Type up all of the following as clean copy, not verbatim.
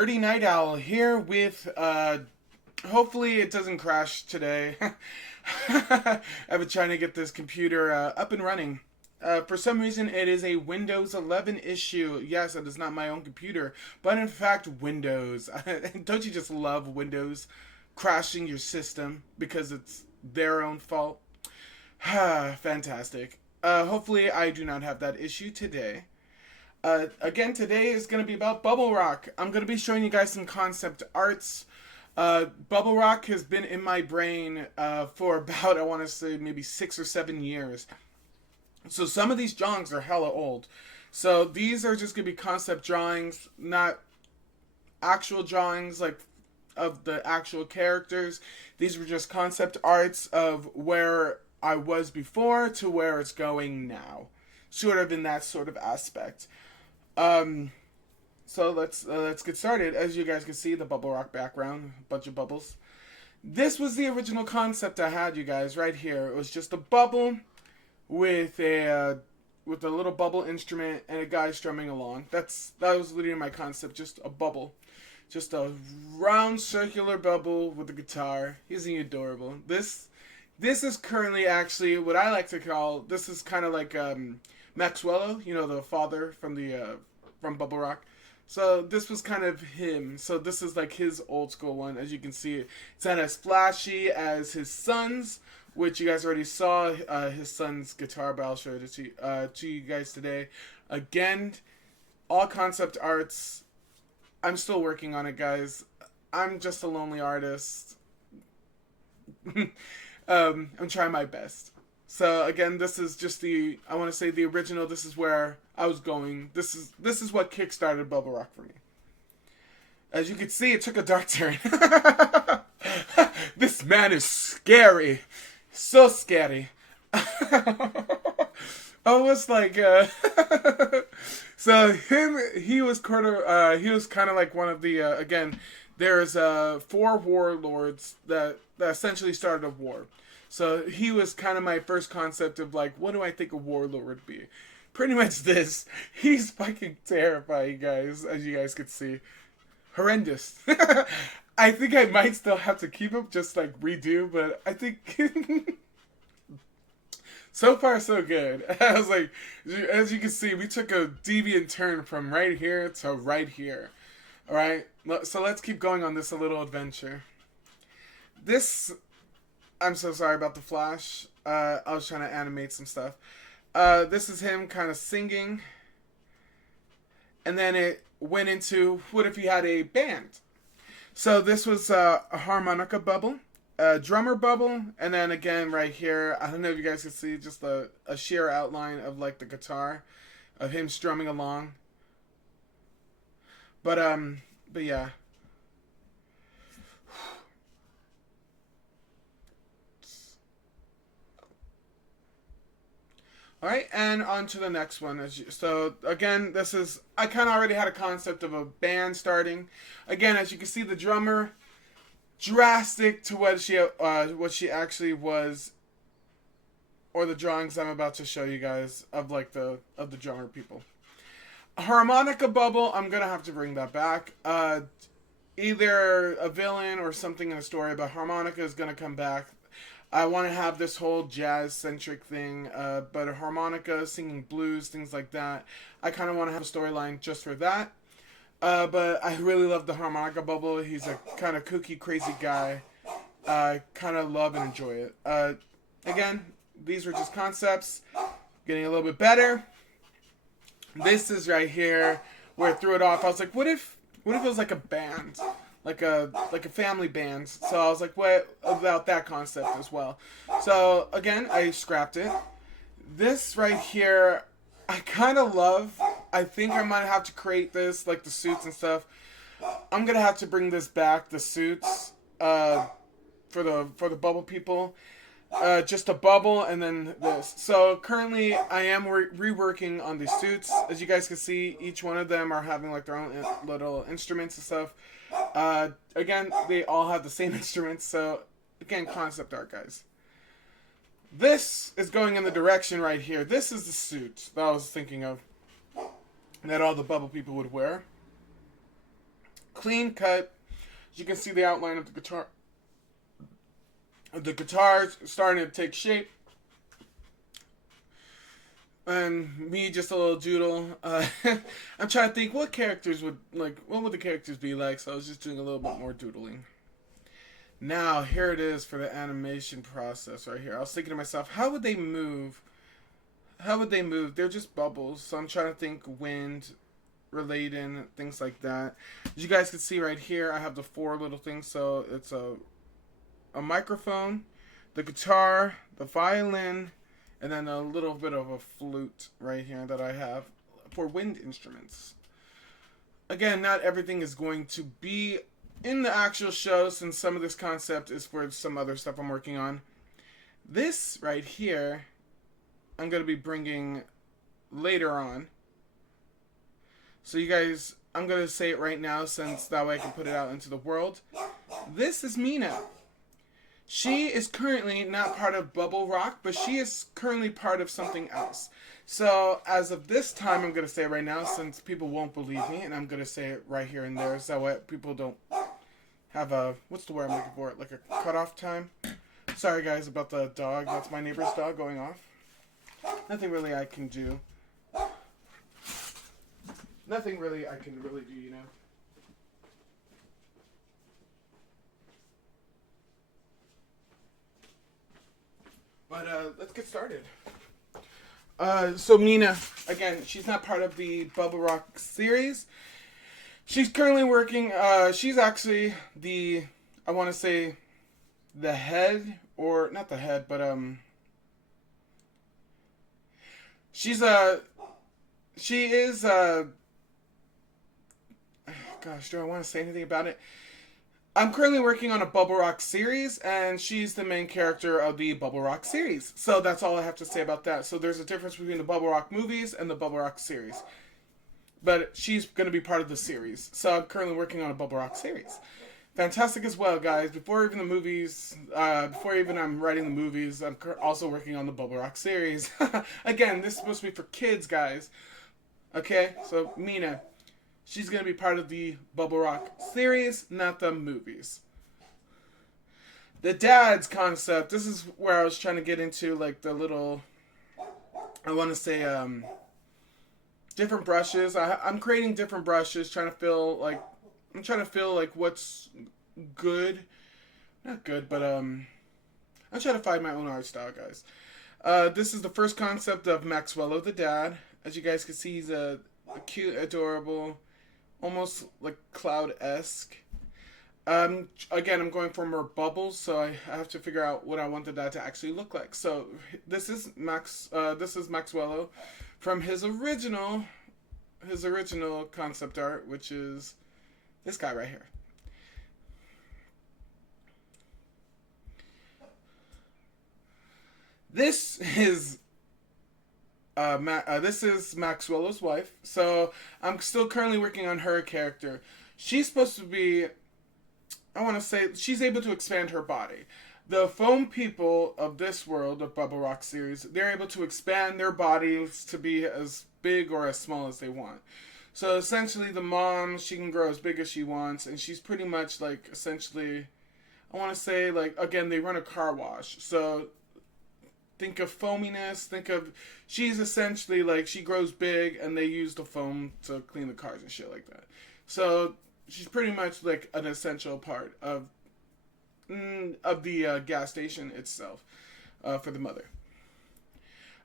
Dirty Night Owl here with hopefully it doesn't crash today. I've been trying to get this computer up and running. For some reason it is a Windows 11 issue. Yes, it is not my own computer, but in fact Windows. Don't you just love Windows crashing your system because it's their own fault? Fantastic. Hopefully I do not have that issue today. Again, today is going to be about Bubble Rock. I'm going to be showing you guys some concept arts. Bubble Rock has been in my brain for about, I want to say, maybe 6 or 7 years. So some of these drawings are hella old. So these are just going to be concept drawings, not actual drawings like of the actual characters. These were just concept arts of where I was before to where it's going now. Sort of in that sort of aspect. Um, so let's get started. As you guys can see, the Bubble Rock background, a bunch of bubbles. This was the original concept I had, you guys, right here. It was just a bubble with a little bubble instrument and a guy strumming along. That was literally my concept, just a bubble. Just a round circular bubble with a guitar. Isn't he adorable? This is currently actually what I like to call, this is kind of like Maxwello, you know, the father from Bubble Rock. So this was kind of him. So this is like his old school one. As you can see, it's not as flashy as his son's, which you guys already saw his son's guitar, but I'll show it to you guys today. Again, all concept arts. I'm still working on it, guys. I'm just a lonely artist. I'm trying my best. So again, this is just I want to say the original. This is where I was going. This is what kickstarted Bubble Rock for me. As you can see, it took a dark turn. This man is scary, so scary. I was like, so he was kind of like one of the again. There's four warlords that essentially started a war. So he was kind of my first concept of like, what do I think a warlord would be? Pretty much this. He's fucking terrifying, guys, as you guys could see. Horrendous. I think I might still have to keep him, just like redo, but I think so far so good. I was like, as you can see, we took a deviant turn from right here to right here. All right, so let's keep going on this a little adventure. This, I'm so sorry about the flash. I was trying to animate some stuff. This is him kind of singing. And then it went into, what if he had a band? So this was a harmonica bubble, a drummer bubble, and then again right here, I don't know if you guys can see just a sheer outline of like the guitar of him strumming along. But yeah. All right, and on to the next one. So again, this is, I kind of already had a concept of a band starting. Again, as you can see, the drummer drastic to what she actually was, or the drawings I'm about to show you guys of like the drummer people. A harmonica bubble, I'm gonna have to bring that back. Either a villain or something in a story, but harmonica is gonna come back. I want to have this whole jazz centric thing, but a harmonica, singing blues, things like that. I kind of want to have a storyline just for that. But I really love the harmonica bubble. He's a kind of kooky, crazy guy. I kind of love and enjoy it. Again, these were just concepts. Getting a little bit better. This is right here where I threw it off. I was like, what if it was like a band? Like a family band. So I was like, what about that concept as well? So again, I scrapped it. This right here, I kind of love. I think I might have to create this, like the suits and stuff. I'm gonna have to bring this back, the suits, for the bubble people. Just a bubble and then this. So currently I am reworking on these suits. As you guys can see, each one of them are having like their own little instruments and stuff. Again, they all have the same instruments. So again, concept art, guys. This is going in the direction right here. This is the suit that I was thinking of, that all the bubble people would wear. Clean cut. You can see the outline of the guitar. The guitar's starting to take shape. And me just a little doodle. I'm trying to think what characters would like. What would the characters be like? So I was just doing a little bit more doodling. Now here it is for the animation process right here. I was thinking to myself, how would they move? How would they move? They're just bubbles. So I'm trying to think wind, relating, things like that. As you guys can see right here, I have the 4 little things. So it's a microphone, the guitar, the violin, and then a little bit of a flute right here that I have for wind instruments. Again, not everything is going to be in the actual show, since some of this concept is for some other stuff I'm working on. This right here, I'm going to be bringing later on. So you guys, I'm going to say it right now, since that way I can put it out into the world. This is Mina. She is currently not part of Bubble Rock, but she is currently part of something else. So, as of this time, I'm going to say it right now, since people won't believe me, and I'm going to say it right here and there, so that people don't have a, what's the word I'm looking for, like a cutoff time? Sorry guys about the dog, that's my neighbor's dog going off. Nothing really I can do. Nothing really I can really do, you know. But let's get started. So Mina, again, she's not part of the Bubble Rock series. She's currently working, she's actually the, I want to say, the head, or not the head, but she is gosh, do I want to say anything about it? I'm currently working on a Bubble Rock series, and she's the main character of the Bubble Rock series. So that's all I have to say about that. So there's a difference between the Bubble Rock movies and the Bubble Rock series. But she's going to be part of the series. So I'm currently working on a Bubble Rock series. Fantastic as well, guys. Before even the movies, before even I'm writing the movies, I'm also working on the Bubble Rock series. Again, this is supposed to be for kids, guys. Okay, so Mina. She's going to be part of the Bubble Rock series, not the movies. The dad's concept, this is where I was trying to get into, like, the little, I want to say, different brushes. I'm creating different brushes, trying to feel, like, what's good. Not good, but, I'm trying to find my own art style, guys. This is the first concept of Maxwello the dad. As you guys can see, he's a cute, adorable, almost like Cloud-esque. Again, I'm going for more bubbles, so I have to figure out what I want the dad to actually look like. So this is Maxwello from his original concept art, which is this guy right here. This is Maxwello's wife. So I'm still currently working on her character. She's supposed to be, I want to say, she's able to expand her body. The foam people of this world of Bubble Rock series, they're able to expand their bodies to be as big or as small as they want. So essentially the mom, she can grow as big as she wants, and she's pretty much like, essentially, I want to say, like, again, they run a car wash. So think of foaminess, she's essentially like, she grows big and they use the foam to clean the cars and shit like that. So she's pretty much like an essential part of the gas station itself for the mother.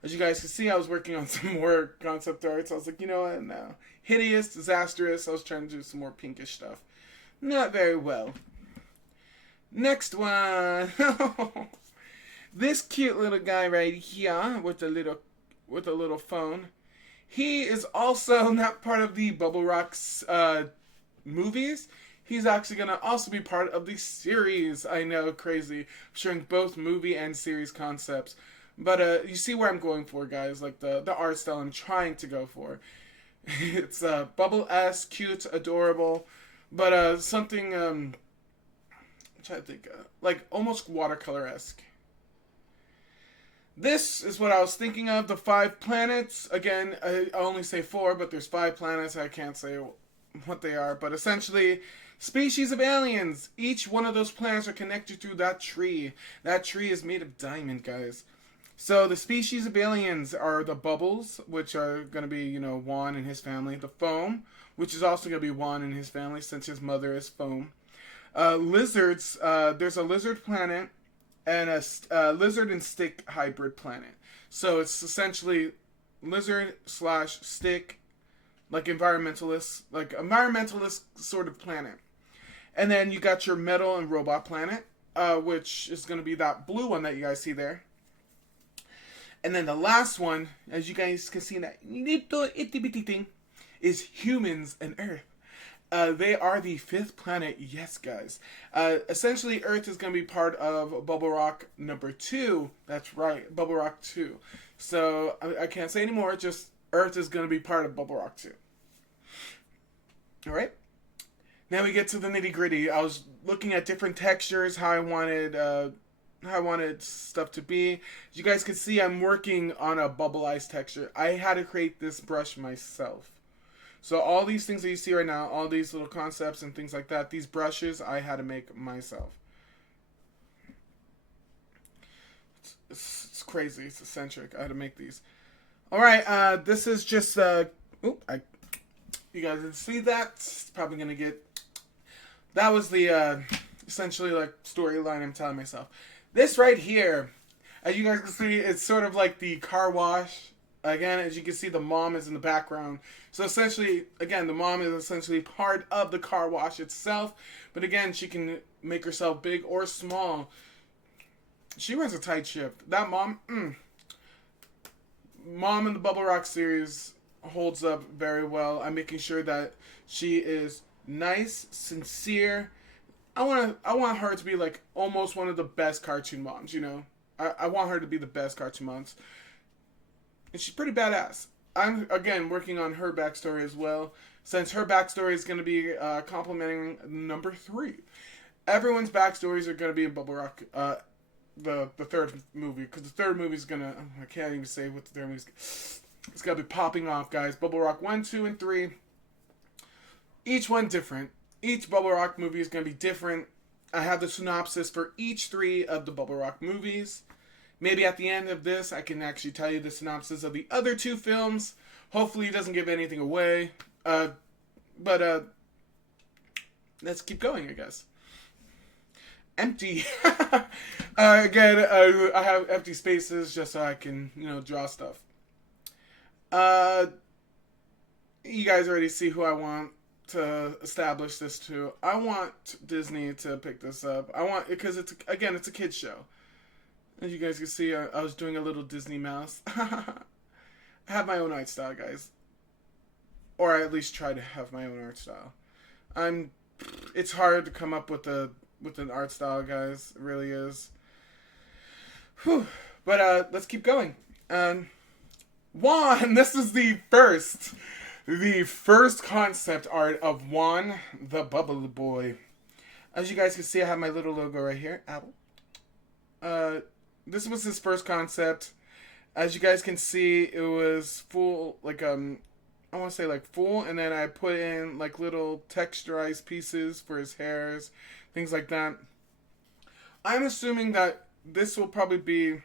As you guys can see, I was working on some more concept arts. I was like, you know what, no. Hideous, disastrous, I was trying to do some more pinkish stuff. Not very well. Next one. This cute little guy right here with a little phone. He is also not part of the Bubble Rock's movies. He's actually gonna also be part of the series. I know, crazy, showing both movie and series concepts. But you see where I'm going for, guys. Like the art style I'm trying to go for. It's bubble-esque, cute, adorable, but something I'm trying to think like almost watercolor-esque. This is what I was thinking of, the 5 planets. Again, I only say 4, but there's 5 planets. I can't say what they are, but essentially species of aliens. Each one of those planets are connected through that tree. That tree is made of diamond, guys. So the species of aliens are the bubbles, which are going to be, Juan and his family. The foam, which is also going to be Juan and his family since his mother is foam. Lizards, there's a lizard planet and a lizard and stick hybrid planet. So it's essentially lizard slash stick, like environmentalist sort of planet. And then you got your metal and robot planet, which is going to be that blue one that you guys see there. And then the last one, as you guys can see in that little itty bitty thing, is humans and Earth. They are the fifth planet, yes, guys. Essentially, Earth is going to be part of Bubble Rock number 2. That's right, Bubble Rock 2. So, I can't say anymore, just Earth is going to be part of Bubble Rock 2. Alright? Now we get to the nitty gritty. I was looking at different textures, how I wanted stuff to be. As you guys can see, I'm working on a bubble ice texture. I had to create this brush myself. So all these things that you see right now, all these little concepts and things like that, these brushes, I had to make myself. It's crazy. It's eccentric. I had to make these. All right, this is just, you guys didn't see that. It's probably going to get, that was the, essentially, like, storyline I'm telling myself. This right here, as you guys can see, it's sort of like the car wash. Again, as you can see, the mom is in the background. So essentially, again, the mom is essentially part of the car wash itself. But again, she can make herself big or small. She runs a tight ship. That mom in the Bubble Rock series holds up very well. I'm making sure that she is nice, sincere. I want her to be like almost one of the best cartoon moms, I want her to be the best cartoon moms. And she's pretty badass. I'm, again, working on her backstory as well, since her backstory is going to be complementing number 3. Everyone's backstories are going to be in Bubble Rock, the third movie, because the third movie is going to, I can't even say what the third movie is. It's going to be popping off, guys. Bubble Rock 1, 2, and 3. Each one different. Each Bubble Rock movie is going to be different. I have the synopsis for each 3 of the Bubble Rock movies. Maybe at the end of this, I can actually tell you the synopsis of the other 2 films. Hopefully it doesn't give anything away. But let's keep going, I guess. Empty. Again, I have empty spaces just so I can, draw stuff. You guys already see who I want to establish this to. I want Disney to pick this up. Because it's a kid's show. As you guys can see, I was doing a little Disney mouse. I have my own art style, guys. Or I at least try to have my own art style. It's hard to come up with an art style, guys. It really is. Whew. But let's keep going. Juan, this is the first concept art of Juan the Bubble Boy. As you guys can see, I have my little logo right here, Apple. This was his first concept. As you guys can see, it was full, I want to say full, and then I put in little texturized pieces for his hairs, things like that. I'm assuming that this will probably be,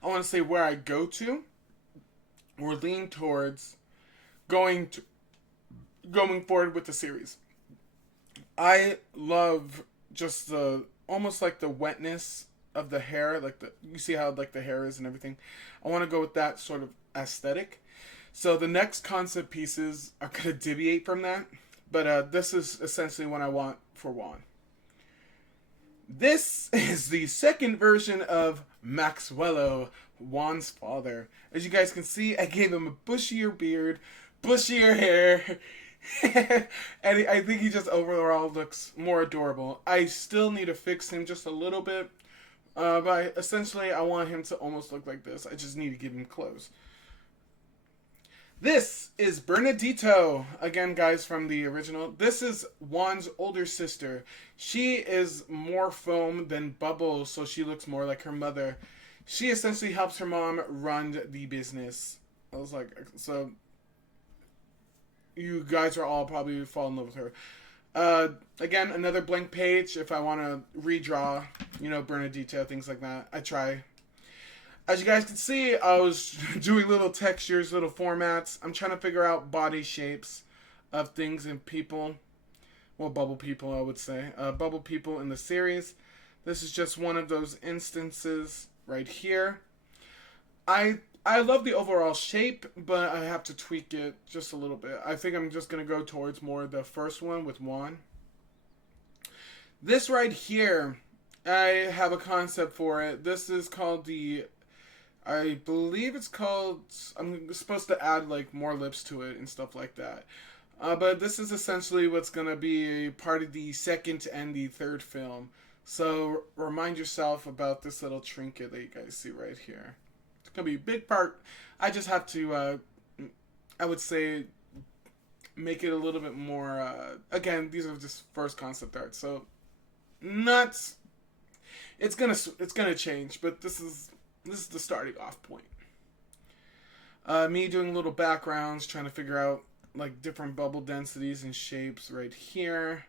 I want to say, where I go to or lean towards going forward with the series. I love just almost like the wetness of the hair, you see how the hair is and everything. I want to go with that sort of aesthetic. So the next concept pieces are going to deviate from that, but this is essentially what I want for Juan. This is the second version of Maxwello, Juan's father. As you guys can see, I gave him a bushier beard, bushier hair, and I think he just overall looks more adorable. I still need to fix him just a little bit, but essentially I want him to almost look like this. I just need to give him clothes. This is Bernadito, again guys from the original. This is Juan's older sister. She is more foam than bubble, so she looks more like her mother. She essentially helps her mom run the business. I was like, so you guys are all probably fall in love with her. Again, another blank page if I want to redraw, burn a detail, things like that. I try. As you guys can see, I was doing little textures, little formats. I'm trying to figure out body shapes of things and people. Well, bubble people, I would say. Bubble people in the series. This is just one of those instances right here. I love the overall shape, but I have to tweak it just a little bit. I think I'm just going to go towards more the first one with Juan. This right here, I have a concept for it. This is called I believe it's called, I'm supposed to add like more lips to it and stuff like that. But this is essentially what's going to be part of the second and the third film. So remind yourself about this little trinket that you guys see right here. It's going to be a big part. I just have to, I would say, make it a little bit more, again, these are just first concept art. So nuts. It's gonna change, but this is the starting off point. Me doing little backgrounds, trying to figure out like different bubble densities and shapes right here.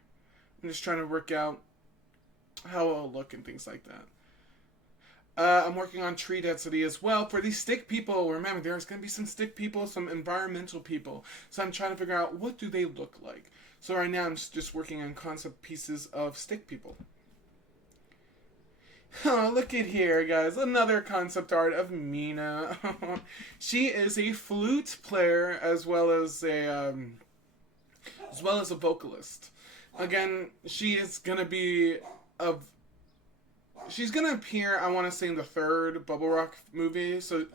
I'm just trying to work out how it'll look and things like that. I'm working on tree density as well for these stick people. Remember, there's going to be some stick people, some environmental people. So I'm trying to figure out what do they look like. So right now I'm just working on concept pieces of stick people. Oh, look at here, guys. Another concept art of Mina. She is a flute player as well as a vocalist. Again, she is gonna be she's gonna appear, I want to say, in the third Bubble Rock movie. So,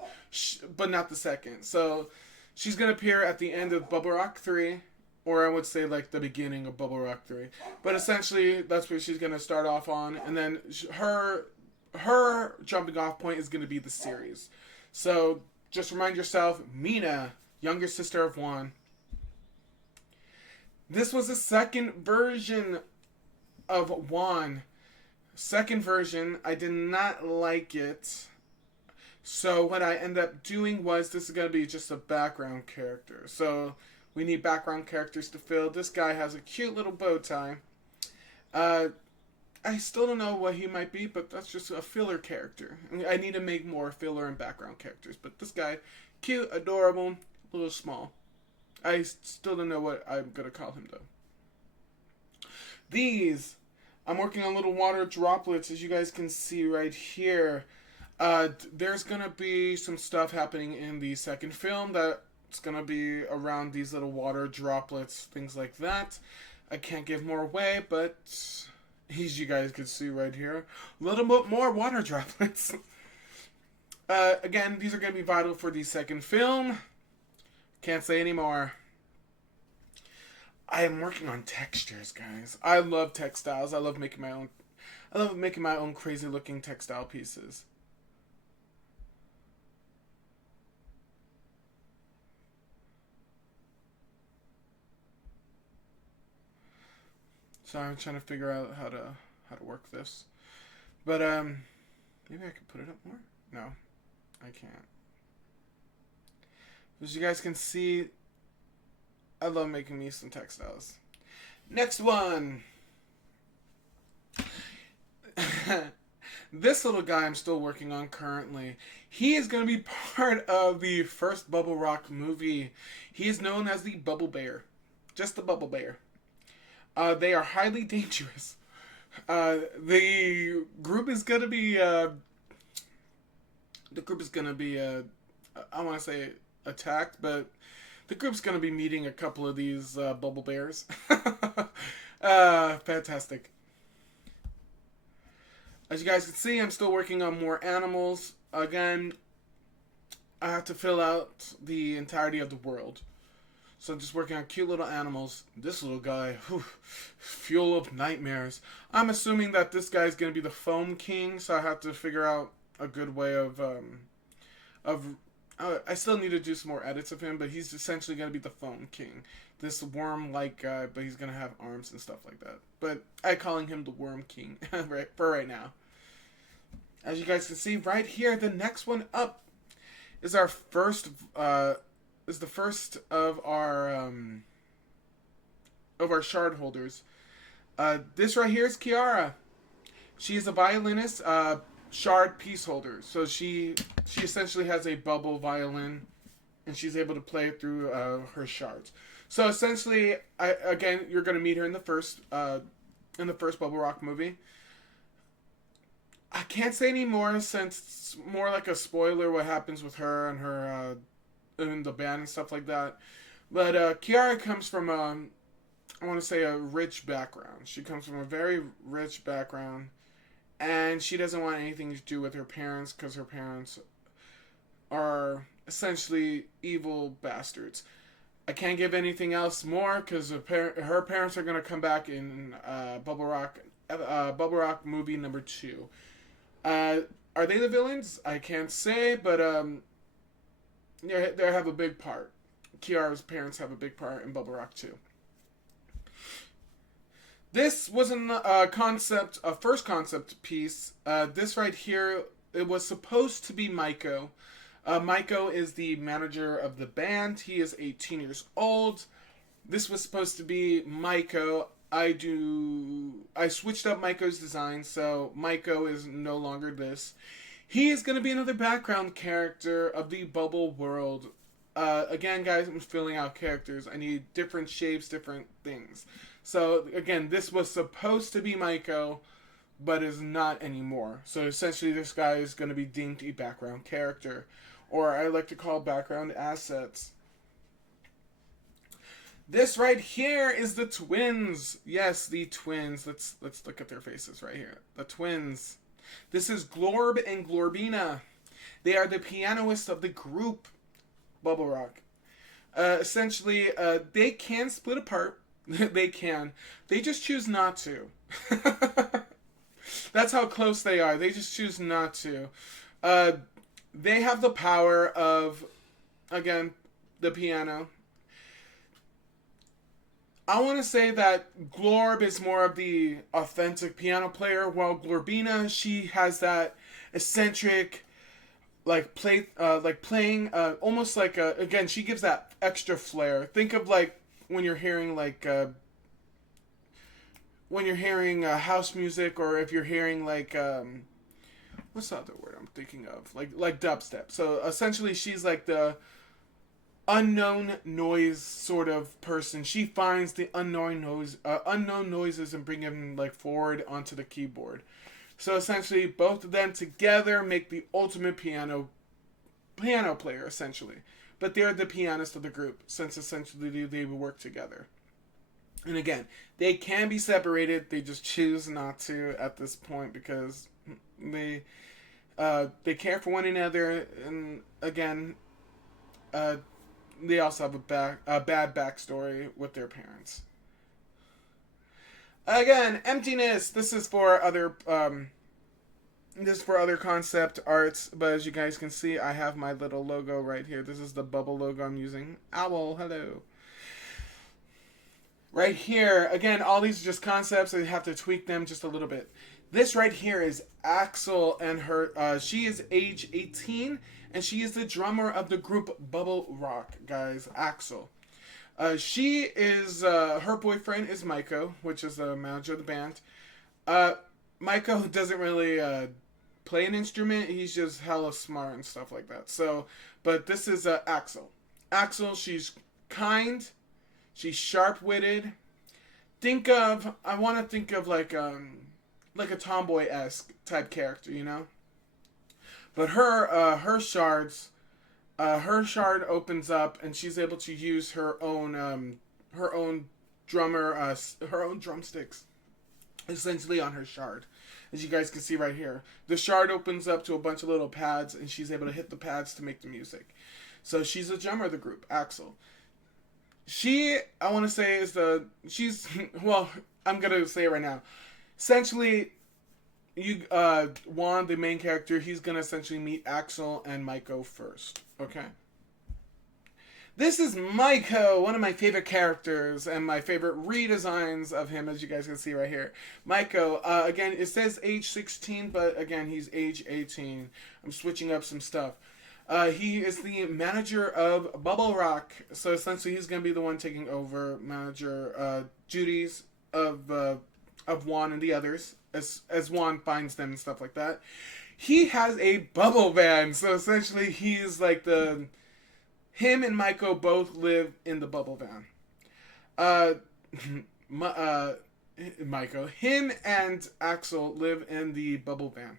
but not the second. So, she's gonna appear at the end of Bubble Rock 3. Or I would say like the beginning of Bubble Rock 3. But essentially, that's where she's going to start off on. And then her jumping off point is going to be the series. So just remind yourself, Mina, younger sister of Juan. This was the second version of Juan. Second version, I did not like it. So what I ended up doing was, this is going to be just a background character. So we need background characters to fill. This guy has a cute little bow tie. I still don't know what he might be, but that's just a filler character. I need to make more filler and background characters. But this guy, cute, adorable, a little small. I still don't know what I'm going to call him, though. These, I'm working on little water droplets, as you guys can see right here. There's going to be some stuff happening in the second film that it's going to be around these little water droplets, things like that. I can't give more away, but as you guys can see right here, a little bit more water droplets. Again, these are going to be vital for the second film. Can't say any more. I am working on textures, guys. I love textiles. I love making my own crazy looking textile pieces. So I'm trying to figure out how to work this. But maybe I could put it up more? No, I can't. As you guys can see, I love making me some textiles. Next one. This little guy I'm still working on currently. He is going to be part of the first Bubble Rock movie. He is known as the Bubble Bear. Just the Bubble Bear. They are highly dangerous. The group is going to be I want to say attacked, but the group's going to be meeting a couple of these bubble bears. Fantastic. As you guys can see, I'm still working on more animals. Again, I have to fill out the entirety of the world. So I'm just working on cute little animals. This little guy, fuel of nightmares. I'm assuming that this guy's going to be the Foam King, so I have to figure out a good way of I still need to do some more edits of him, but he's essentially going to be the Foam King. This worm-like guy, but he's going to have arms and stuff like that. But I'm calling him the Worm King for right now. As you guys can see right here, the next one up is our first, is the first of our of our shard holders. This right here is Kiara. She is a violinist, shard piece holder. So she essentially has a bubble violin, and she's able to play it through her shards. So essentially, again, you're going to meet her in the first Bubble Rock movie. I can't say any more since it's more like a spoiler what happens with her and her in the band and stuff like that. But Kiara comes from I want to say a rich background. She comes from a very rich background, and she doesn't want anything to do with her parents because her parents are essentially evil bastards. I can't give anything else more because her parents are going to come back in Bubble Rock movie number 2. Are they the villains? I can't say, but they have a big part. Kiara's parents have a big part in Bubble Rock 2. This was a first concept piece. This right here, it was supposed to be Maiko. Maiko is the manager of the band. He is 18 years old. This was supposed to be Maiko. I switched up Maiko's design, so Maiko is no longer this. He is going to be another background character of the Bubble world. Again, guys, I'm filling out characters. I need different shapes, different things. So, again, this was supposed to be Maiko, but is not anymore. So, essentially, this guy is going to be deemed a background character, or I like to call background assets. This right here is the twins. Yes, the twins. Let's look at their faces right here. The twins. This is Glorb and Glorbina. They are the pianists of the group Bubble Rock. Essentially, they can split apart. They can. They just choose not to. That's how close they are. They just choose not to. They have the power of, again, the piano. I want to say that Glorb is more of the authentic piano player, while Glorbina, she has that eccentric, playing, almost like again, she gives that extra flair. Think of like when you're hearing house music, or if you're hearing what's the other word I'm thinking of, like dubstep. So essentially, she's like the unknown noise sort of person. She finds the unknown noises and bring them forward onto the keyboard. So essentially, both of them together make the ultimate piano player, essentially. But they're the pianist of the group, since essentially they work together. And again, they can be separated. They just choose not to at this point because they care for one another. And again, they also have a bad backstory with their parents. Again, emptiness. This is for other concept arts, but as you guys can see, I have my little logo right here. This is the Bubble logo I'm using. Owl, hello. Right here, again, all these are just concepts. I have to tweak them just a little bit. This right here is Axel and her. She is age 18, and she is the drummer of the group Bubble Rock, guys. Axel. She is her boyfriend is Maiko, which is the manager of the band. Maiko doesn't really play an instrument. He's just hella smart and stuff like that. So, but this is Axel. Axel, she's kind. She's sharp-witted. I want to think of like a tomboy-esque type character, you know? But her shard opens up, and she's able to use her own drumsticks, essentially on her shard. As you guys can see right here, the shard opens up to a bunch of little pads, and she's able to hit the pads to make the music. So she's the drummer of the group, Axel. I want to say well, I'm going to say it right now. Essentially, Juan, the main character, he's going to essentially meet Axel and Maiko first. Okay? This is Maiko, one of my favorite characters, and my favorite redesigns of him, as you guys can see right here. Maiko, again, it says age 16, but again, he's age 18. I'm switching up some stuff. He is the manager of Bubble Rock, so essentially he's going to be the one taking over manager duties of Juan and the others as Juan finds them and stuff like that. He has a bubble van, so essentially he's like the him and Maiko both live in the bubble van. Uh, Maiko, him and Axel live in the bubble van.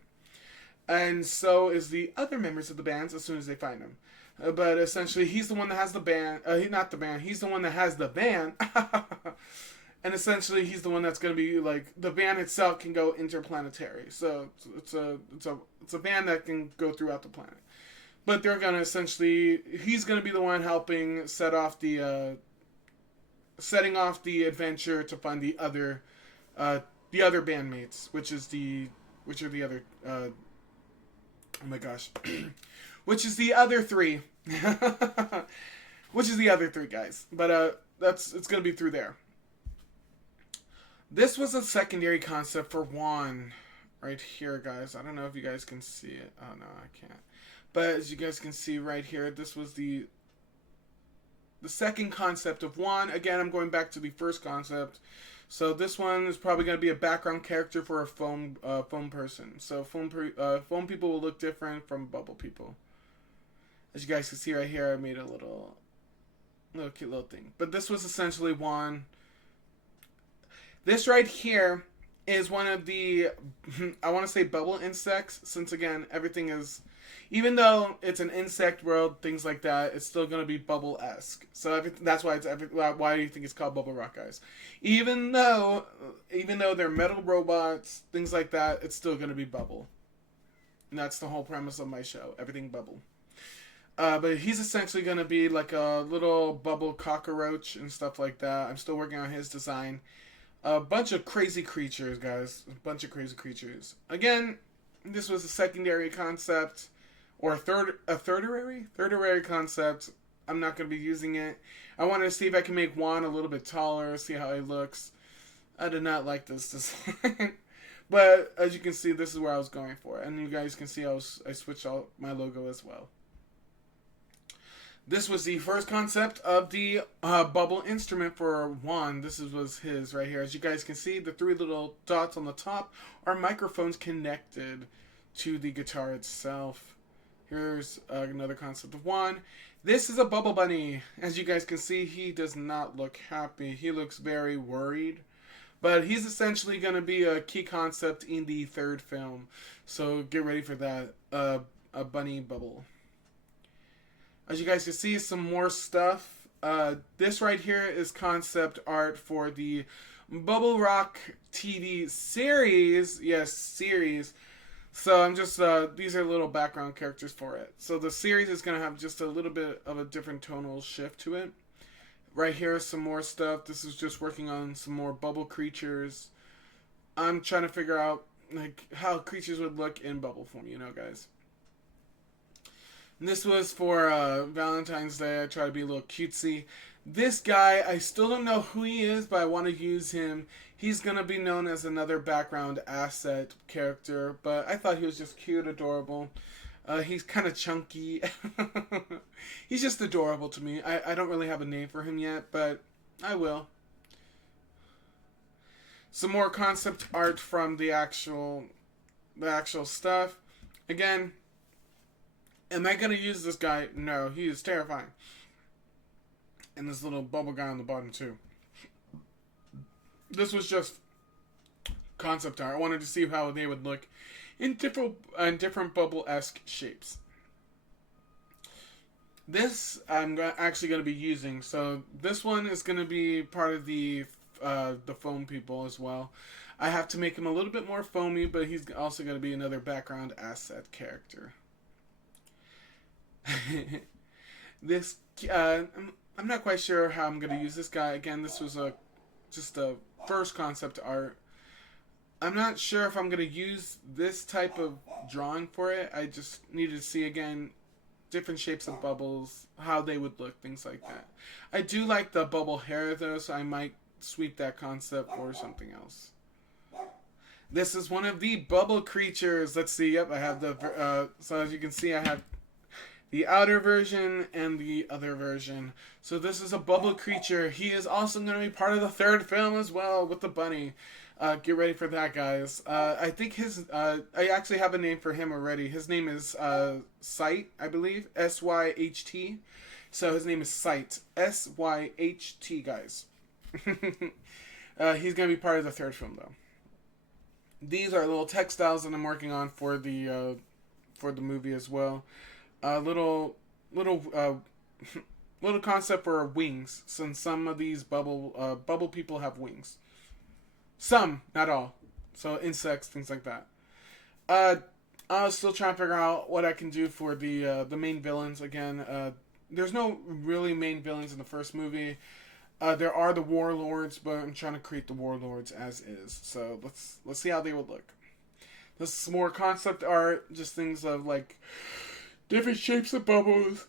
And so is the other members of the bands as soon as they find him. But essentially, he's the one that has the band. Not the band. He's the one that has the van. And essentially, he's the one that's going to be like the van itself can go interplanetary. So it's a van that can go throughout the planet. But they're going to essentially, he's going to be the one helping setting off the adventure to find the other bandmates, which are the other. Oh my gosh. Which is the other three. Which is the other three guys. But it's going to be through there. This was a secondary concept for Juan. Right here, guys. I don't know if you guys can see it. Oh, no, I can't. But as you guys can see right here, this was the second concept of Juan. Again, I'm going back to the first concept. So this one is probably going to be a background character for a foam person. So foam people will look different from bubble people. As you guys can see right here, I made a little cute little thing. But this was essentially Juan. This right here is one of the, I want to say bubble insects, since again, everything is, even though it's an insect world, things like that, it's still going to be bubble-esque. So that's why why do you think it's called Bubble Rock, guys? Even though they're metal robots, things like that, it's still going to be bubble. And that's the whole premise of my show, everything bubble. But he's essentially going to be like a little bubble cockroach and stuff like that. I'm still working on his design. A bunch of crazy creatures, guys. A bunch of crazy creatures. Again, this was a secondary concept. Or a thirdary concept. I'm not going to be using it. I wanted to see if I can make Juan a little bit taller, see how he looks. I did not like this design. But as you can see, this is where I was going for. And you guys can see I switched out my logo as well. This was the first concept of the bubble instrument for Juan. This was his right here. As you guys can see, the three little dots on the top are microphones connected to the guitar itself. Here's another concept of Juan. This is a bubble bunny. As you guys can see, he does not look happy. He looks very worried. But he's essentially going to be a key concept in the third film. So get ready for that. A bunny bubble. As you guys can see, some more stuff. This right here is concept art for the Bubble Rock TV series. Yes, series. So I'm just, these are little background characters for it. So the series is going to have just a little bit of a different tonal shift to it. Right here is some more stuff. This is just working on some more bubble creatures. I'm trying to figure out like how creatures would look in bubble form, you know, guys. And this was for Valentine's Day. I try to be a little cutesy. This guy, I still don't know who he is, but I want to use him. He's going to be known as another background asset character, but I thought he was just cute, adorable. He's kind of chunky. He's just adorable to me. I don't really have a name for him yet, but I will. Some more concept art from the actual stuff. Again, am I going to use this guy? No, he is terrifying. And this little bubble guy on the bottom too. This was just concept art. I wanted to see how they would look in different bubble-esque shapes. This I'm actually going to be using. So this one is going to be part of the foam people as well. I have to make him a little bit more foamy, but he's also going to be another background asset character. This I'm not quite sure how I'm going to use this guy. Again, this was just a first concept art. I'm not sure if I'm going to use this type of drawing for it. I just needed to see, again, different shapes of bubbles, how they would look, things like that. I do like the bubble hair, though, so I might sweep that concept for something else. This is one of the bubble creatures. Let's see. Yep, I have the... so as you can see, I have the outer version and the other version. So this is a bubble creature. He is also going to be part of the third film as well with the bunny. Get ready for that, guys. I think I actually have a name for him already. His name is Syht, I believe. Syht. So his name is Syht. Syht, guys. He's going to be part of the third film, though. These are little textiles that I'm working on for the movie as well. Little little concept for wings, since some of these bubble people have wings. Some, not all. So insects, things like that. I was still trying to figure out what I can do for the main villains. Again, there's no really main villains in the first movie. There are the warlords, but I'm trying to create the warlords as is. So let's see how they would look. This is more concept art, just things of like different shapes of bubbles,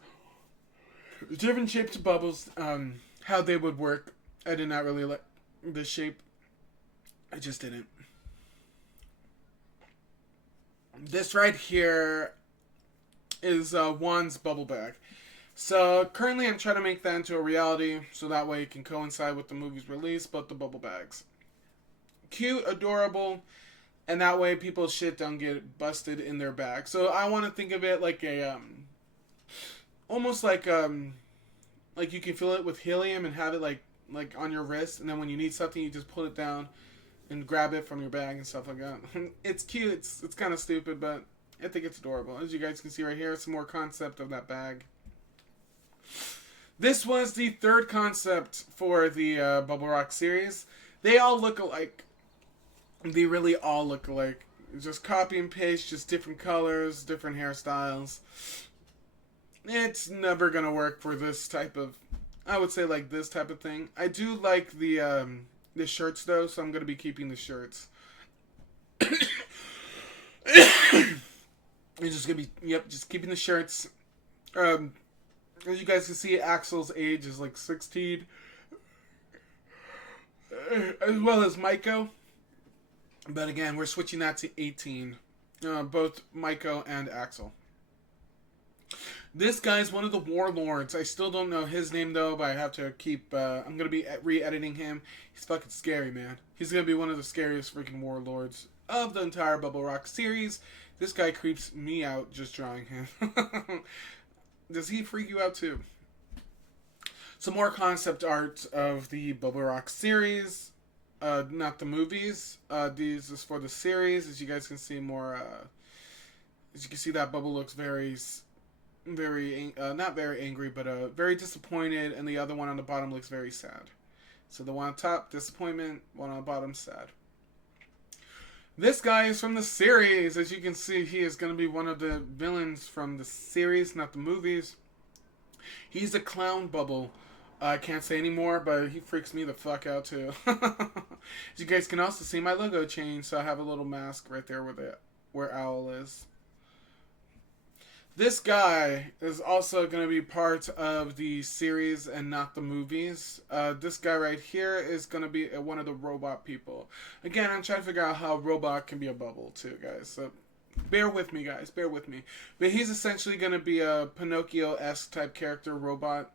how they would work. I did not really like the shape. I just didn't. This right here is Juan's bubble bag. So currently I'm trying to make that into a reality so that way it can coincide with the movie's release, but the bubble bags. Cute, adorable, and that way people's shit don't get busted in their bag. So I want to think of it like a, almost like you can fill it with helium and have it like on your wrist, and then when you need something you just pull it down and grab it from your bag and stuff like that. It's cute, it's kind of stupid, but I think it's adorable. As you guys can see right here, some more concept of that bag. This was the third concept for the Bubble Rock series. They all look alike. They really all look alike. Just copy and paste, just different colors, different hairstyles. It's never going to work for this type of, I would say like this type of thing. I do like the shirts though, so I'm going to be keeping the shirts. It's just going to be, just keeping the shirts. As you guys can see, Axel's age is like 16. As well as Maiko. But again, we're switching that to 18. Both Maiko and Axel. This guy's one of the warlords. I still don't know his name though, but I have to keep, I'm going to be re-editing him. He's fucking scary, man. He's going to be one of the scariest freaking warlords of the entire Bubble Rock series. This guy creeps me out just drawing him. Does he freak you out too? Some more concept art of the Bubble Rock series. Not the movies. These is for the series. As you guys can see more, as you can see that Bubble looks very, not very angry, but very disappointed. And the other one on the bottom looks very sad. So the one on top, disappointment. One on the bottom, sad. This guy is from the series. As you can see, he is going to be one of the villains from the series, not the movies. He's a clown Bubble. I can't say anymore, but he freaks me the fuck out too. As you guys can also see, my logo changed, so I have a little mask right there where Owl is. This guy is also going to be part of the series and not the movies. This guy right here is going to be one of the robot people. Again, I'm trying to figure out how robot can be a bubble too, guys. So bear with me, guys. Bear with me. But he's essentially going to be a Pinocchio-esque type character robot.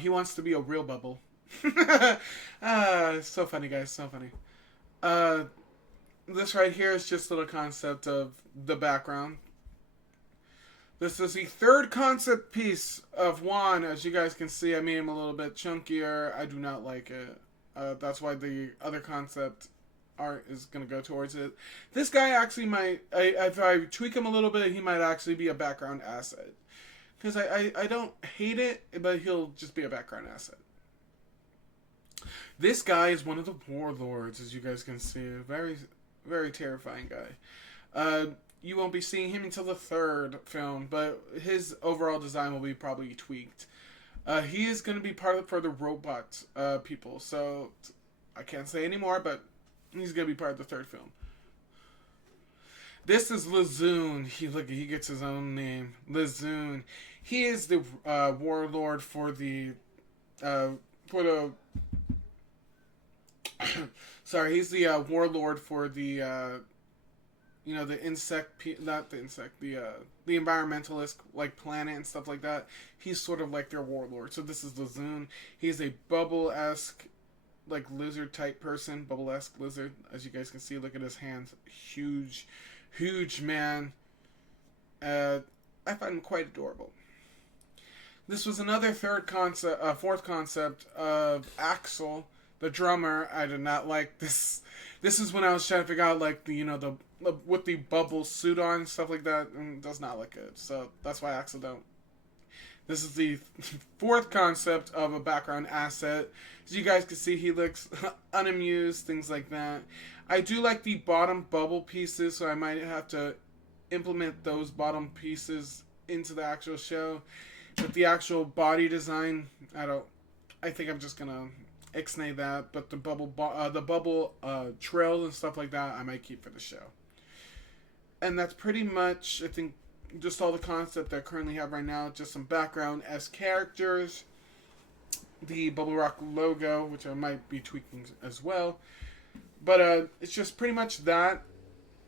He wants to be a real bubble. So funny, guys. So funny. This right here is just a little concept of the background. This is the third concept piece of Juan. As you guys can see, I made him a little bit chunkier. I do not like it. That's why the other concept art is going to go towards it. This guy actually might, if I tweak him a little bit, he might actually be a background asset. Because I don't hate it, but he'll just be a background asset. This guy is one of the warlords, as you guys can see. Very, very terrifying guy. You won't be seeing him until the third film, but his overall design will be probably tweaked. He is going to be part of for the robot people, so I can't say anymore, but he's going to be part of the third film. This is Lezoon. He gets his own name, Lezoon. He is the warlord for the sorry, he's the warlord for the you know, the not the insect, the environmentalist like planet and stuff like that. He's sort of like their warlord. So this is Lazun. He's a bubble esque like lizard type person, bubble esque lizard. As you guys can see, look at his hands, huge, huge man. I find him quite adorable. This was another fourth concept of Axel, the drummer. I did not like this. This is when I was trying to figure out like the with the bubble suit on and stuff like that. Does not look good. So that's why Axel don't. This is the fourth concept of a background asset. As you guys can see, he looks unamused, things like that. I do like the bottom bubble pieces, so I might have to implement those bottom pieces into the actual show. But the actual body design, I think I'm just gonna ixnay that. But the bubble trail and stuff like that, I might keep for the show. And that's pretty much, I think, just all the concept that I currently have right now. Just some background as characters, the Bubble Rock logo, which I might be tweaking as well. But it's just pretty much that.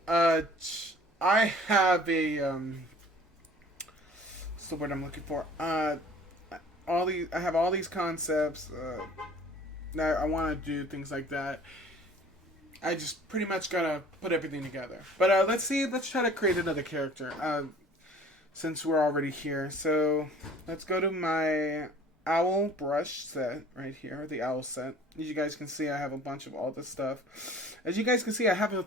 I have a what's the word I'm looking for? I have all these concepts that I want to do, things like that. I just pretty much gotta put everything together. But let's try to create another character. Since we're already here, so let's go to my owl brush set right here, the owl set. As you guys can see, I have a bunch of all this stuff. As you guys can see, I have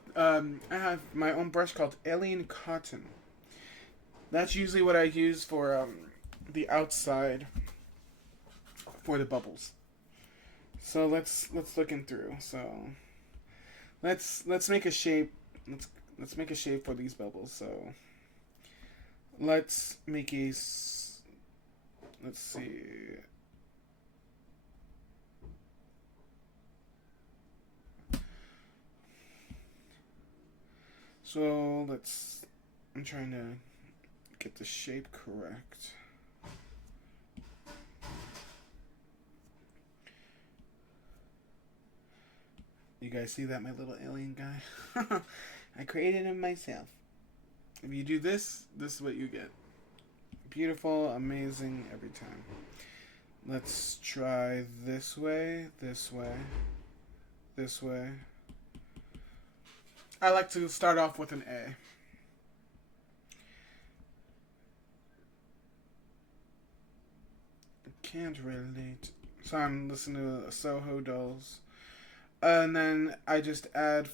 my own brush called Alien Cotton. That's usually what I use for the outside for the bubbles. So let's looking through. So let's make a shape. Let's make a shape for these bubbles. So let's make a. Let's see. So I'm trying to get the shape correct. You guys see that, my little alien guy? I created him myself. If you do this is what you get. Beautiful, amazing every time. Let's try this way, this way, this way. I like to start off with an A. I can't relate. So I'm listening to Soho Dolls. And then I just add.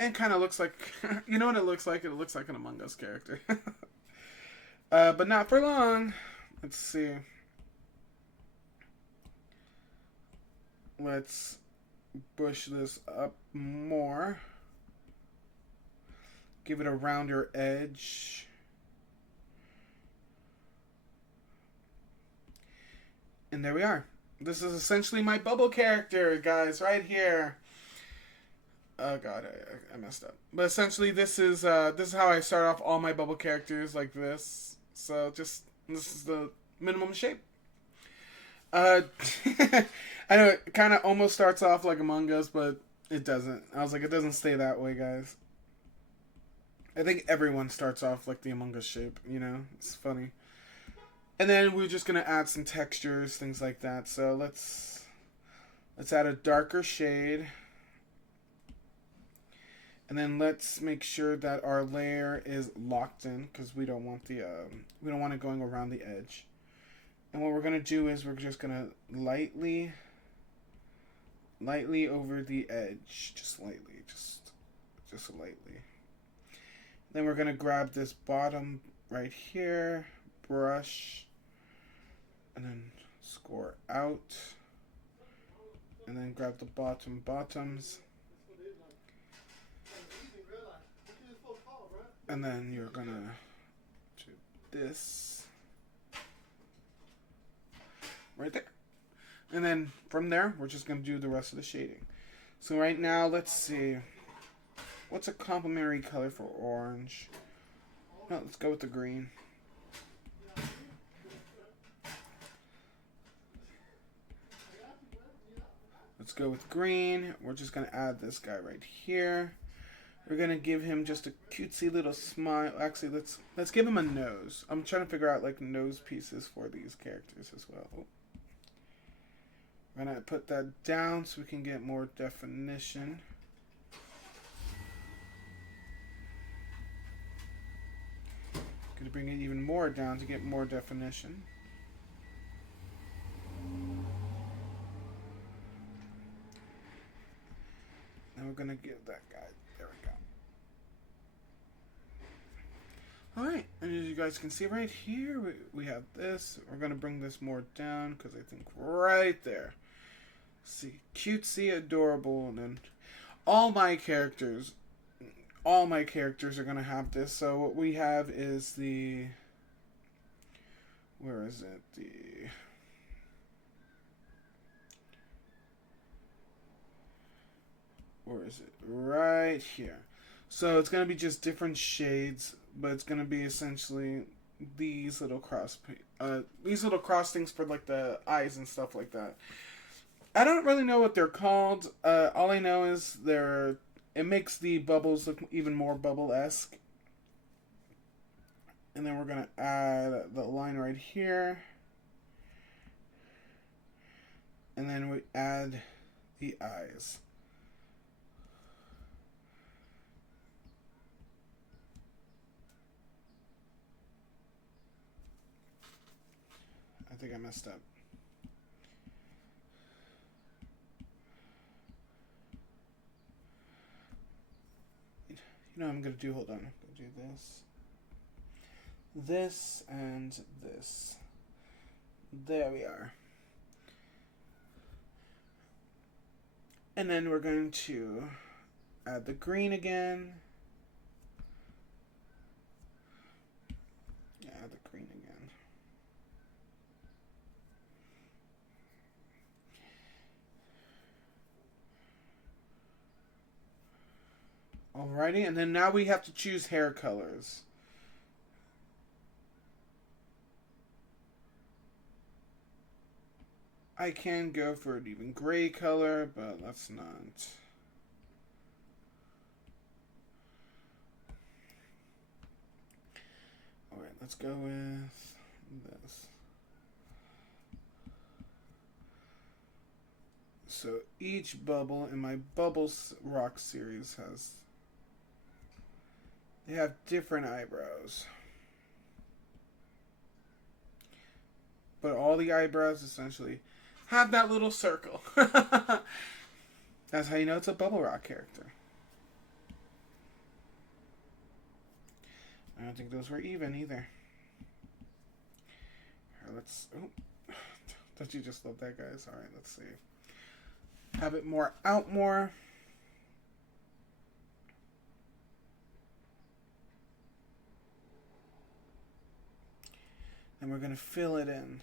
It kind of looks like. You know what it looks like? It looks like an Among Us character. But not for long. Let's see. Let's bush this up more. Give it a rounder edge. And there we are. This is essentially my bubble character, guys, right here. Oh god, I messed up. But essentially, this is how I start off all my bubble characters, like this. So this is the minimum shape. I know it kind of almost starts off like Among Us, but it doesn't. I was like, it doesn't stay that way, guys. I think everyone starts off like the Among Us shape, you know? It's funny. And then we're just going to add some textures, things like that. So let's add a darker shade. And then let's make sure that our layer is locked in, because we don't want it going around the edge. And what we're going to do is we're just going to lightly over the edge, just lightly, just lightly. Then we're going to grab this bottom right here, brush, and then score out, and then grab the bottoms, and then you're going to do this right there. And then from there, we're just going to do the rest of the shading. So right now, let's see. What's a complementary color for orange? No, let's go with the green. Let's go with green. We're just going to add this guy right here. We're gonna give him just a cutesy little smile. Actually, let's give him a nose. I'm trying to figure out like nose pieces for these characters as well. Oh. We're gonna put that down so we can get more definition. Gonna bring it even more down to get more definition. And we're gonna give that guy. There we go. Alright, and as you guys can see right here, we have this. We're going to bring this more down because I think right there. See, cutesy, adorable, and then all my characters are going to have this. So what we have is the, where is it? Where is it? Right here. So it's going to be just different shades, but it's going to be essentially these little cross things for like the eyes and stuff like that. I don't really know what they're called. All I know is it makes the bubbles look even more bubble-esque. And then we're going to add the line right here. And then we add the eyes. I think I messed up. You know what I'm going to do? Hold on. I'm going to do this. This and this. There we are. And then we're going to add the green again. Add the green again. Alrighty, and then now we have to choose hair colors. I can go for an even gray color, but let's not. Alright, let's go with this. So each bubble in my Bubbles Rock series they have different eyebrows. But all the eyebrows essentially have that little circle. That's how you know it's a Bubble Rock character. I don't think those were even either. Here, let's... Oh. Don't you just love that, guys? Alright, let's see. Have it more out more. And we're going to fill it in.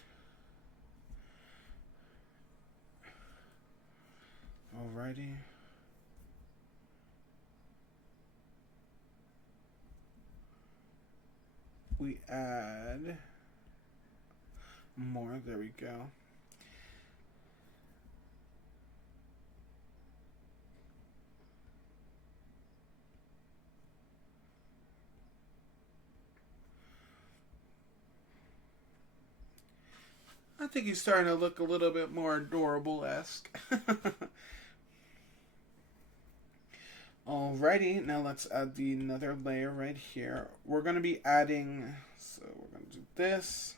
Alrighty. We add more. There we go. I think he's starting to look a little bit more adorable-esque. Alrighty, now let's add another layer right here. We're going to be adding, so we're going to do this.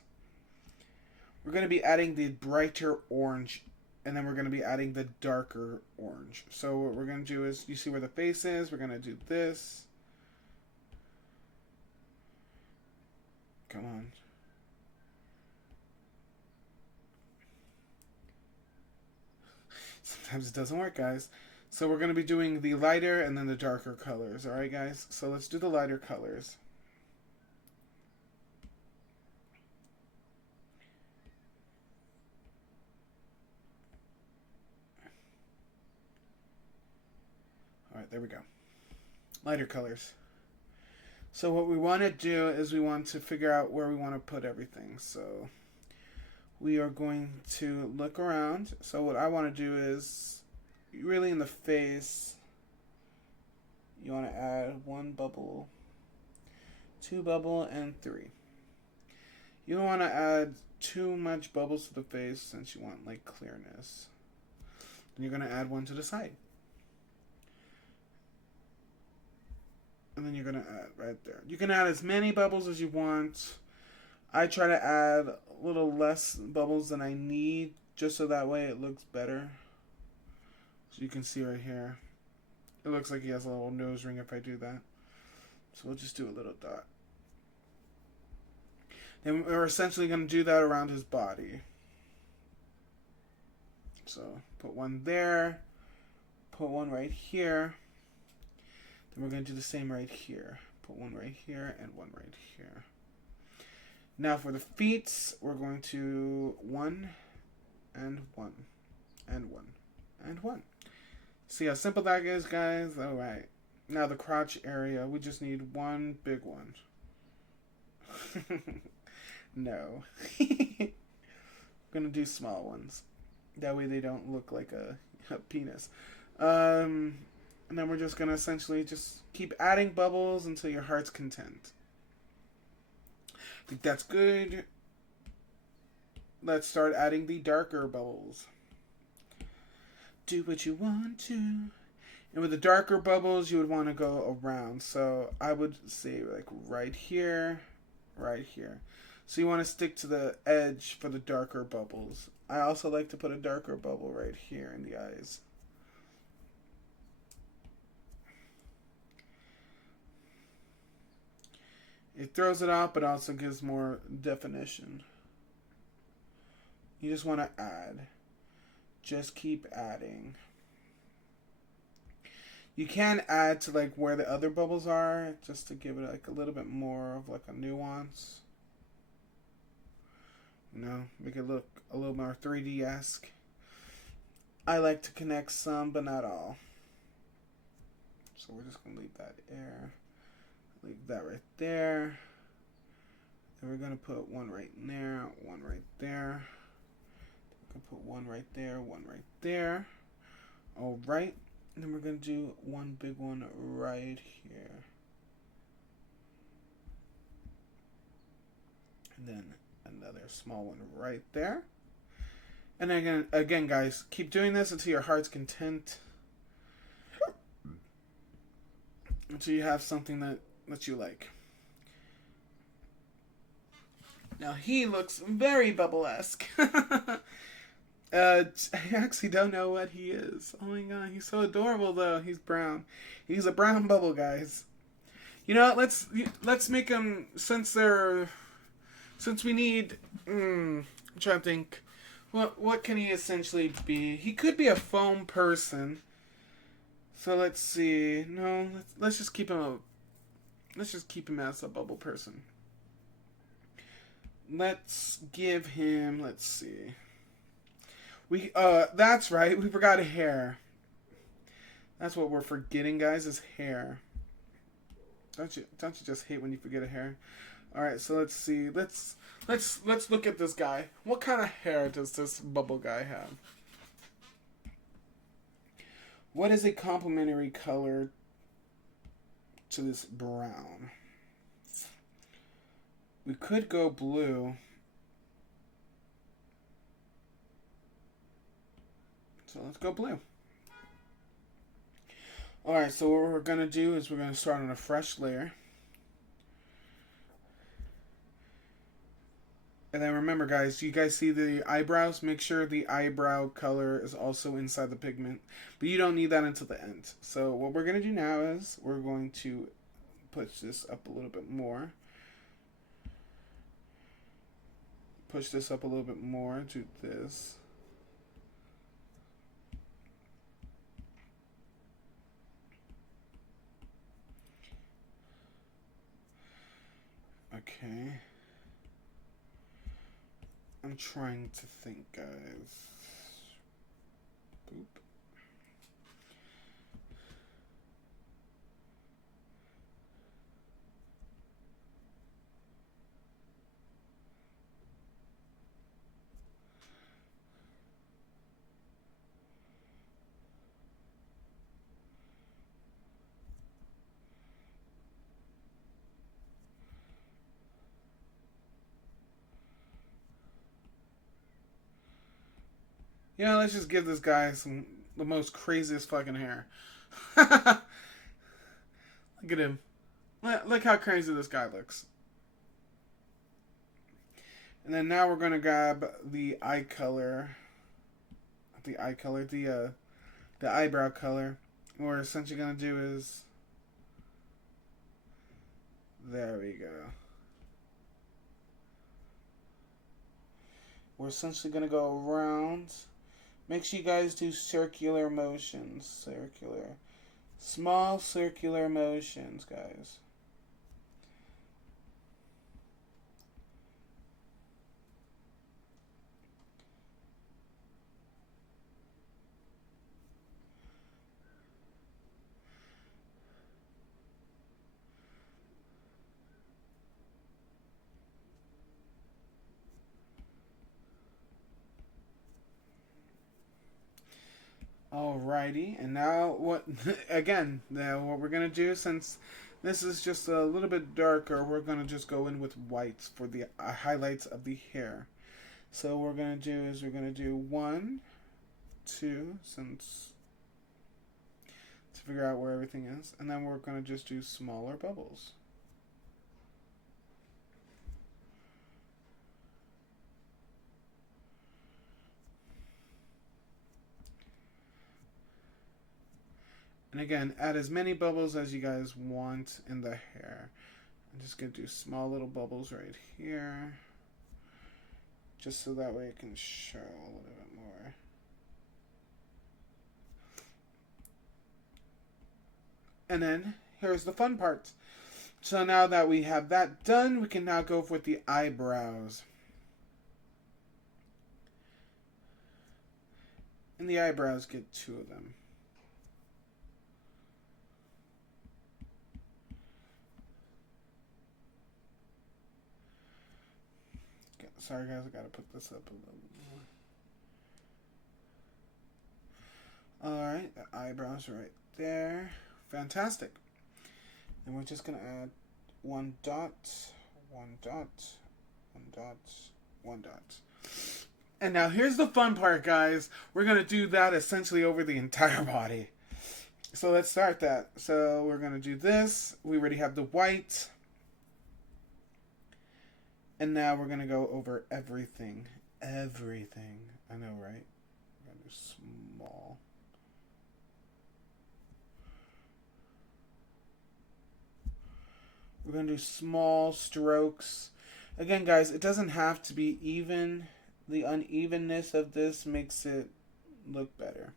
We're going to be adding the brighter orange, and then we're going to be adding the darker orange. So what we're going to do is, you see where the face is? We're going to do this. Come on. Sometimes it doesn't work, guys. So we're going to be doing the lighter and then the darker colors. Alright, guys? So let's do the lighter colors. Alright, there we go. Lighter colors. So what we want to do is we want to figure out where we want to put everything. So we are going to look around. So what I want to do is, really in the face, You want to add 1 bubble, 2 bubble, and 3. You don't want to add too much bubbles to the face since you want like clearness. And you're going to add 1 to the side. And then you're going to add right there. You can add as many bubbles as you want. I try to add a little less bubbles than I need, just so that way it looks better. So you can see right here. It looks like he has a little nose ring if I do that. So we'll just do a little dot. Then we're essentially going to do that around his body. So put 1 there. Put 1 right here. Then we're going to do the same right here. Put 1 right here and 1 right here. Now for the feet, we're going to 1 and 1 and 1 and 1. See how simple that is, guys? Alright. Now the crotch area, we just need 1 big one. No. I'm going to do small ones. That way they don't look like a penis. And then we're just going to essentially just keep adding bubbles until your heart's content. I think that's good. Let's start adding the darker bubbles. Do what you want to. And with the darker bubbles, you would want to go around. So I would say like right here, right here. So you want to stick to the edge for the darker bubbles. I also like to put a darker bubble right here in the eyes. It throws it off, but also gives more definition. You just want to add. Just keep adding. You can add to like where the other bubbles are, just to give it like a little bit more of like a nuance. You know, make it look a little more 3D-esque. I like to connect some, but not all. So we're just going to leave that air. Leave that right there. And we're going to put 1 right in there, 1 right there. We're going to put 1 right there, 1 right there. All right. And then we're going to do 1 big one right here. And then another small one right there. And again, guys, keep doing this until your heart's content. Until you have something that you like. Now he looks very bubble-esque. I actually don't know what he is. Oh my god, he's so adorable though. He's brown. He's a brown bubble, guys. You know what? Let's make him, since we need. I'm trying to think. What can he essentially be? He could be a foam person. So let's see. No, let's just keep him as a bubble person. Let's give him. Let's see. That's right. We forgot a hair. That's what we're forgetting, guys. Is hair. Don't you just hate when you forget a hair? All right. So let's see. Let's look at this guy. What kind of hair does this bubble guy have? What is a complementary color to this brown? We could go blue. So let's go blue. Alright, so what we're going to do is we're going to start on a fresh layer. And then remember, guys, you guys see the eyebrows? Make sure the eyebrow color is also inside the pigment. But you don't need that until the end. So what we're going to do now is we're going to push this up a little bit more. Push this up a little bit more. Do this. Okay. I'm trying to think, guys. Boop. You know, let's just give this guy the most craziest fucking hair. Look at him. Look how crazy this guy looks. And then now we're gonna grab the eye color. The eye color, the eyebrow color. What we're essentially gonna do is, there we go. We're essentially gonna go around. Make sure you guys do circular motions. Circular. Small circular motions, guys. Alrighty, and now what? Again, what we're gonna do, since this is just a little bit darker, we're gonna just go in with whites for the highlights of the hair. So what we're gonna do is we're gonna do 1, 2, since to figure out where everything is, and then we're gonna just do smaller bubbles. And again, add as many bubbles as you guys want in the hair. I'm just going to do small little bubbles right here. Just so that way it can show a little bit more. And then, here's the fun part. So now that we have that done, we can now go with the eyebrows. And the eyebrows get 2 of them. Sorry guys, I gotta put this up a little more. Alright, the eyebrows right there. Fantastic. And we're just gonna add 1 dot, 1 dot, 1 dot, 1 dot. And now here's the fun part, guys. We're gonna do that essentially over the entire body. So let's start that. So we're gonna do this. We already have the white. And now we're going to go over everything. Everything. I know, right? I'm going to do small. We're going to do small strokes. Again, guys, it doesn't have to be even. The unevenness of this makes it look better.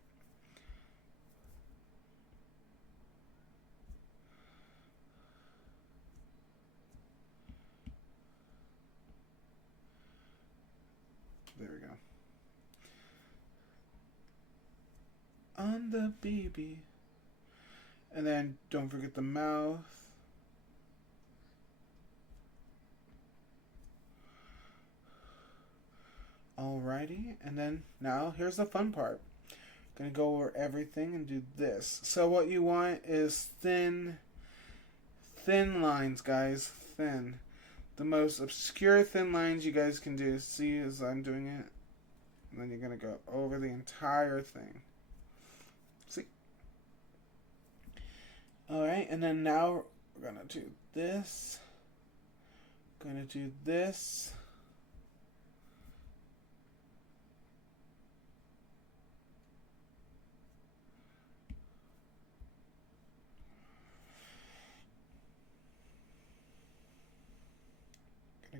There we go. On the baby. And then don't forget the mouth. Alrighty, and then now here's the fun part. Gonna go over everything and do this. So what you want is thin lines, guys. Thin. The most obscure thin lines you guys can do. See as I'm doing it. And then you're going to go over the entire thing. See? Alright, and then now we're going to do this. Going to do this.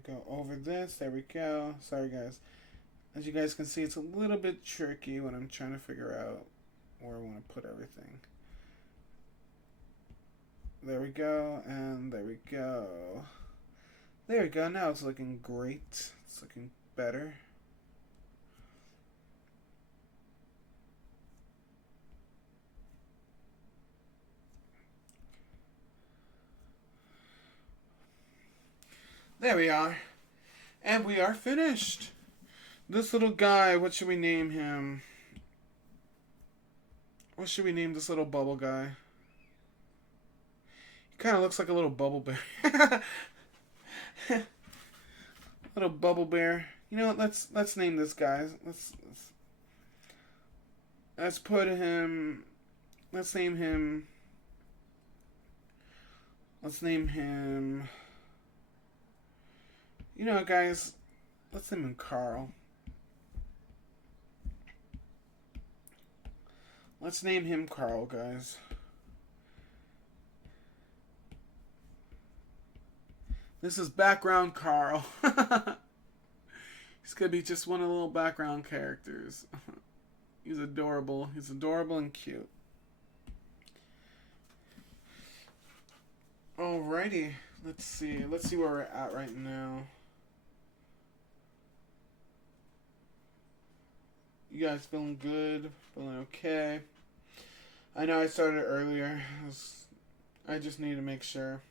Go over this. There we go. Sorry guys. As you guys can see, it's a little bit tricky when I'm trying to figure out where I want to put everything. There we go, and there we go. There we go. Now it's looking great. It's looking better. There we are. And we are finished. This little guy, what should we name him? What should we name this little bubble guy? He kind of looks like a little bubble bear. Little bubble bear. You know what? Let's name this guy. Let's Let's put him. Let's name him. Let's name him. You know, guys. Let's name him Carl. Let's name him Carl, guys. This is background Carl. He's gonna be just one of the little background characters. He's adorable. He's adorable and cute. Alrighty. Let's see. Let's see where we're at right now. You guys feeling good? Feeling okay? I know I started earlier. I just need to make sure.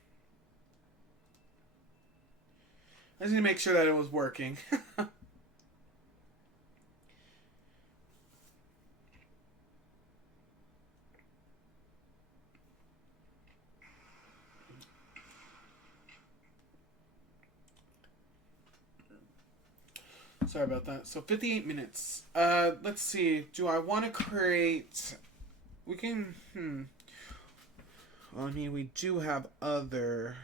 I just need to make sure that it was working. Sorry about that. So 58 minutes. Let's see. Do I want to create... We can... I mean, we do have other...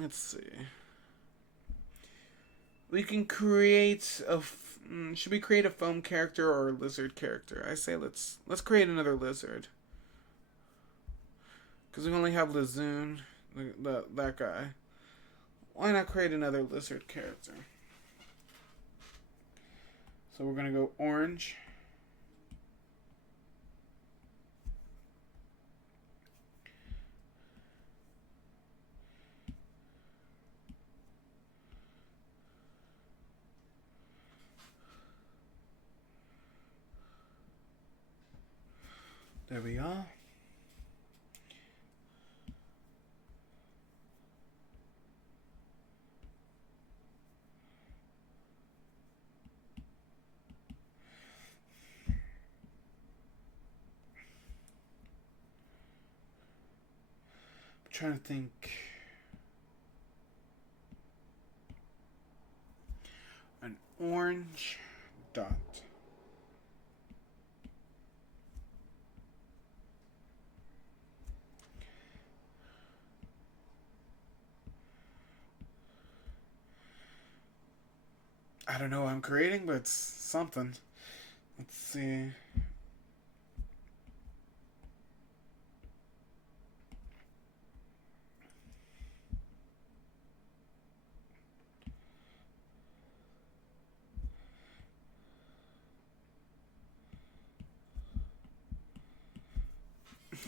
Let's see. We can create a... Should we create a foam character or a lizard character? I say let's create another lizard. Because we only have Lizoon, that guy. Why not create another lizard character? So we're going to go orange. There we are. I'm trying to think. An orange dot. I don't know what I'm creating, but it's something. Let's see.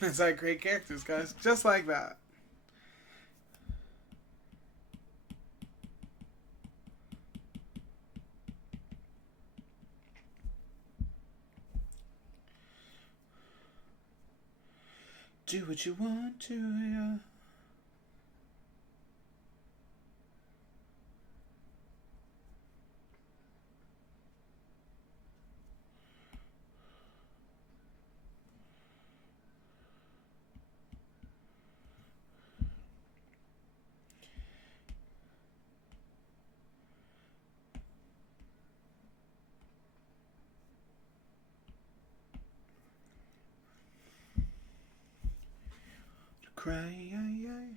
It's like great characters, guys. Just like that. Do what you want to, yeah. Cry, ay, ay.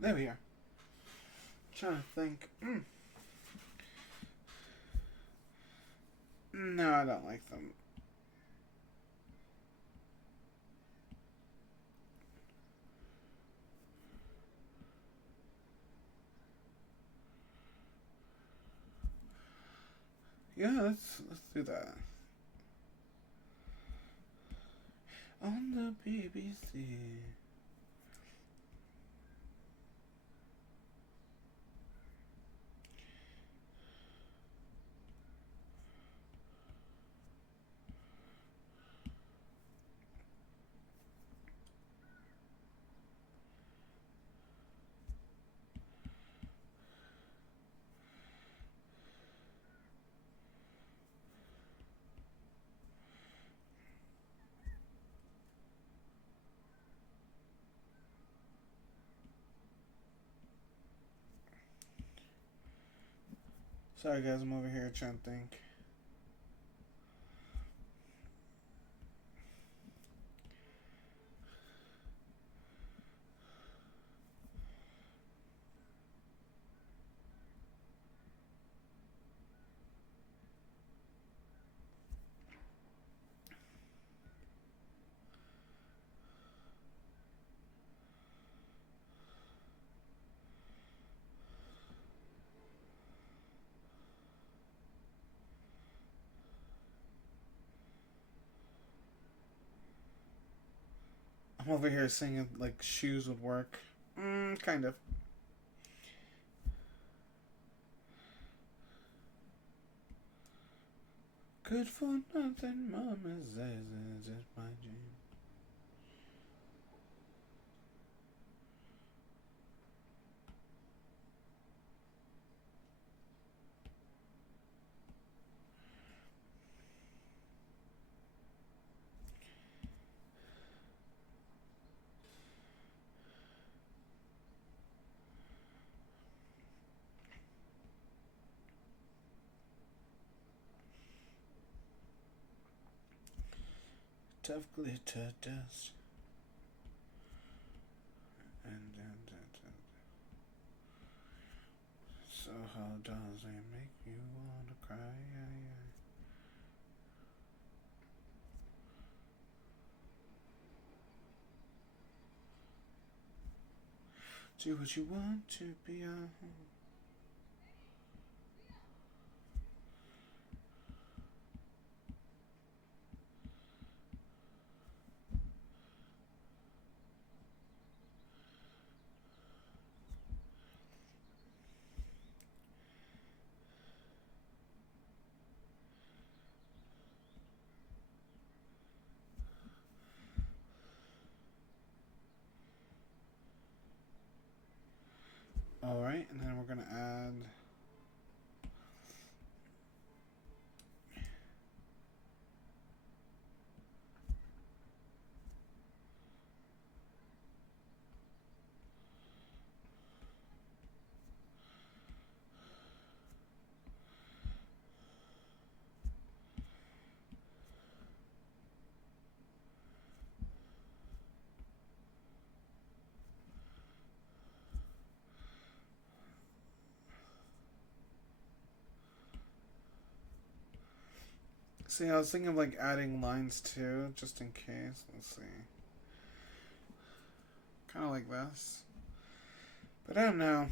There we are. I'm trying to think. No, I don't like them. Yeah, let's do that. On the BBC. Sorry guys, I'm over here trying to think. I'm over here singing like shoes would work. Kind of. Good for nothing, mama says it's just my dream. Tough glitter dust. So how does it make you wanna cry? Do what you want to be a Alright, and then we're gonna add See, I was thinking of like adding lines too, just in case. Let's see. Kind of like this. But I don't know.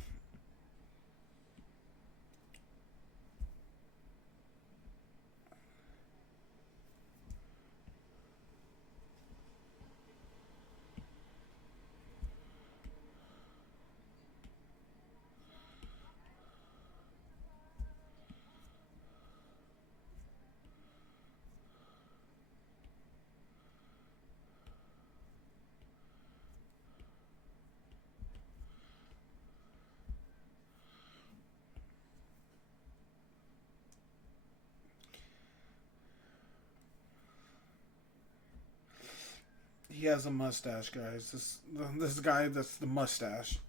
He has a mustache, guys. This guy, that's the mustache.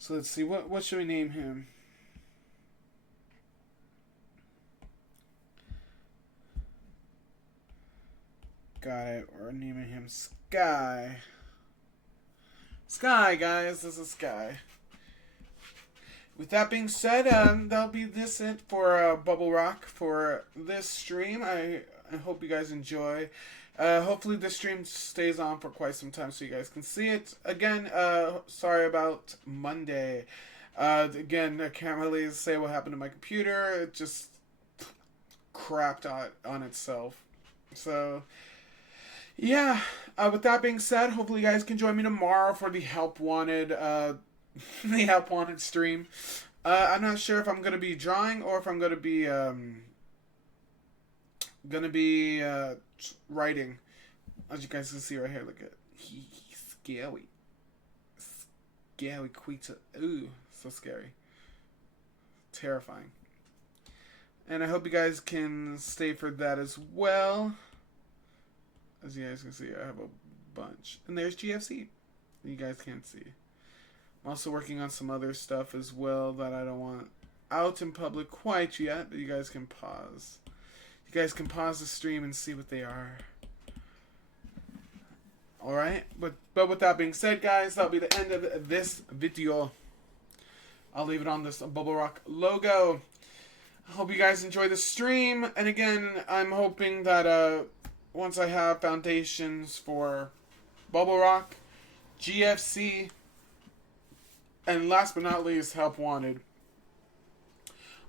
So let's see, what should we name him? Got it. We're naming him Sky. Sky, guys. This is Sky. With that being said, that'll be this it for Bubble Rock for this stream. I hope you guys enjoy. Hopefully this stream stays on for quite some time so you guys can see it. Again, sorry about Monday. Again, I can't really say what happened to my computer. It just crapped on itself. So, yeah. With that being said, hopefully you guys can join me tomorrow for the Help Wanted, the Help Wanted stream. I'm not sure if I'm gonna be drawing or if I'm gonna be writing. As you guys can see right here, look at scary, scary creature. Ooh, so scary, terrifying. And I hope you guys can stay for that as well. As you guys can see, I have a bunch. And there's GFC. You guys can't see. I'm also working on some other stuff as well that I don't want. out in public quite yet, but you guys can pause. You guys can pause the stream and see what they are. Alright, but with that being said, guys, that'll be the end of this video. I'll leave it on this Bubble Rock logo. I hope you guys enjoy the stream. And again, I'm hoping that once I have foundations for Bubble Rock, GFC, and last but not least, Help Wanted,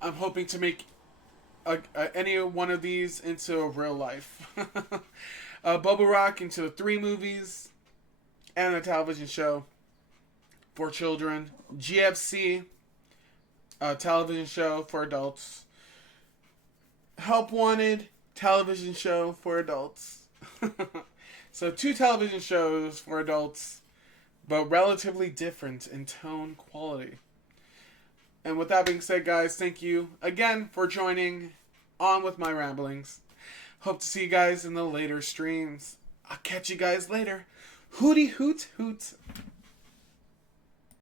I'm hoping to make any one of these into real life. Bubble Rock into 3 movies and a television show for children. GFC, a television show for adults. Help Wanted, television show for adults. So 2 television shows for adults, but relatively different in tone quality. And with that being said, guys, thank you again for joining on with my ramblings. Hope to see you guys in the later streams. I'll catch you guys later. Hootie hoot hoot.